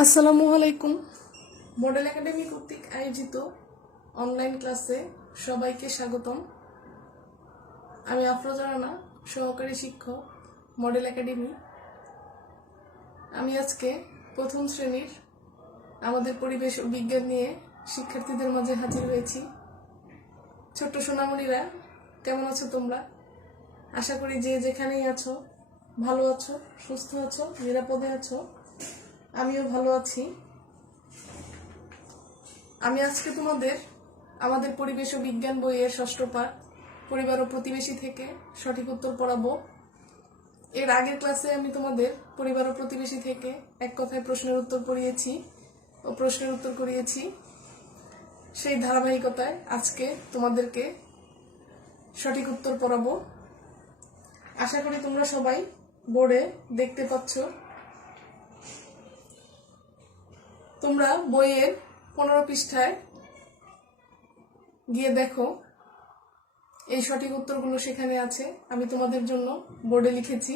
আসসালামু আলাইকুম। Model academy কর্তৃক আয়োজিত অনলাইন ক্লাসে সবাইকে স্বাগতম। আমি আফরোজা রানা, সহকারী শিক্ষক, মডেল একাডেমি। আমি আজকে প্রথম শ্রেণির আমাদের পরিবেশ ও বিজ্ঞান নিয়ে শিক্ষার্থীদের মাঝে হাজির হয়েছি। ছোট্ট সোনামণিরা, কেমন আছো তোমরা? আশা করি যে যেখানেই আছো, ভালো আছো, সুস্থ আছো, নিরাপদে আছো। আমিও ভালো আছি। আমি আজকে তোমাদের, আমাদের পরিবেশ ও বিজ্ঞান বইয়ের ষষ্ঠ পাঠ, পরিবার ও প্রতিবেশী থেকে সঠিক উত্তর পড়াবো। এর আগের ক্লাসে আমি তোমাদের পরিবার ও প্রতিবেশী থেকে এক কথায় প্রশ্নের উত্তর পড়িয়েছি ও প্রশ্নের উত্তর করিয়েছি। সেই ধারাবাহিকতায় আজকে তোমাদেরকে সঠিক উত্তর পড়াবো। আশা করি তোমরা সবাই বোর্ডে দেখতে পাচ্ছ তোমরা বইয়ের পনেরো পৃষ্ঠায় গিয়ে দেখো। এই সঠিক উত্তরগুলো সেখানে আছে। আমি তোমাদের জন্য বোর্ডে লিখেছি।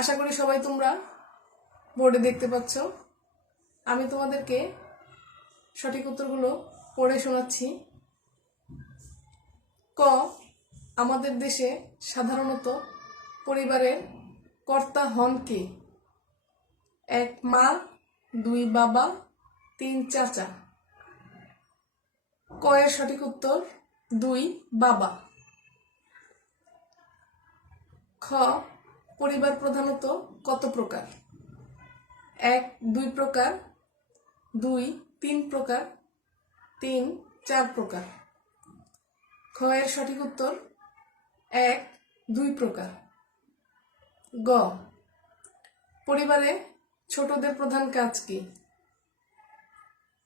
আশা করি সবাই তোমরা বোর্ডে দেখতে পাচ্ছ। আমি তোমাদেরকে সঠিক উত্তরগুলো পড়ে শোনাচ্ছি। ক, আমাদের দেশে সাধারণত পরিবারের কর্তা হন কে? এক মা, দুই বাবা, তিন চাচা। কয়ের সঠিক উত্তর, দুই বাবা। খ, পরিবার প্রধানত কত প্রকার? এক, দুই প্রকার। দুই, তিন প্রকার। তিন, চার প্রকার। খ এর সঠিক উত্তর, এক, দুই প্রকার। গ, পরিবারে ছোটদের প্রধান কাজ কি?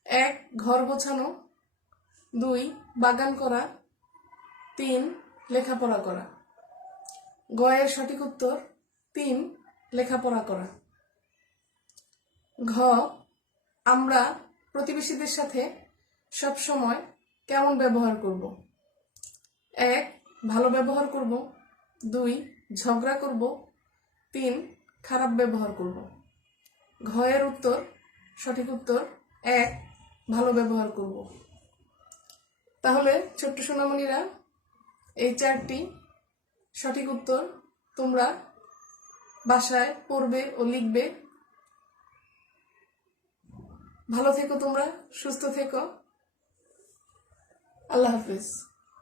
এক, ঘর গোছানো। দুই, বাগান করা। তিন, লেখাপড়া করা। গয়ের সঠিক উত্তর, তিন, লেখাপড়া করা। ঘ, আমরা প্রতিবেশীদের সাথে সব সময় কেমন ব্যবহার করব? এক, ভালো ব্যবহার করব। দুই, ঝগড়া করব। তিন, খারাপ ব্যবহার করব। ঘয়ের উত্তর, সঠিক উত্তর, এক, ভালো ব্যবহার করব। তাহলে ছোট্ট সোনামণিরা, এই চারটি সঠিক উত্তর তোমরা বাসায় পড়বে ও লিখবে। ভালো থেকো তোমরা, সুস্থ থেকো। আল্লাহ হাফিজ।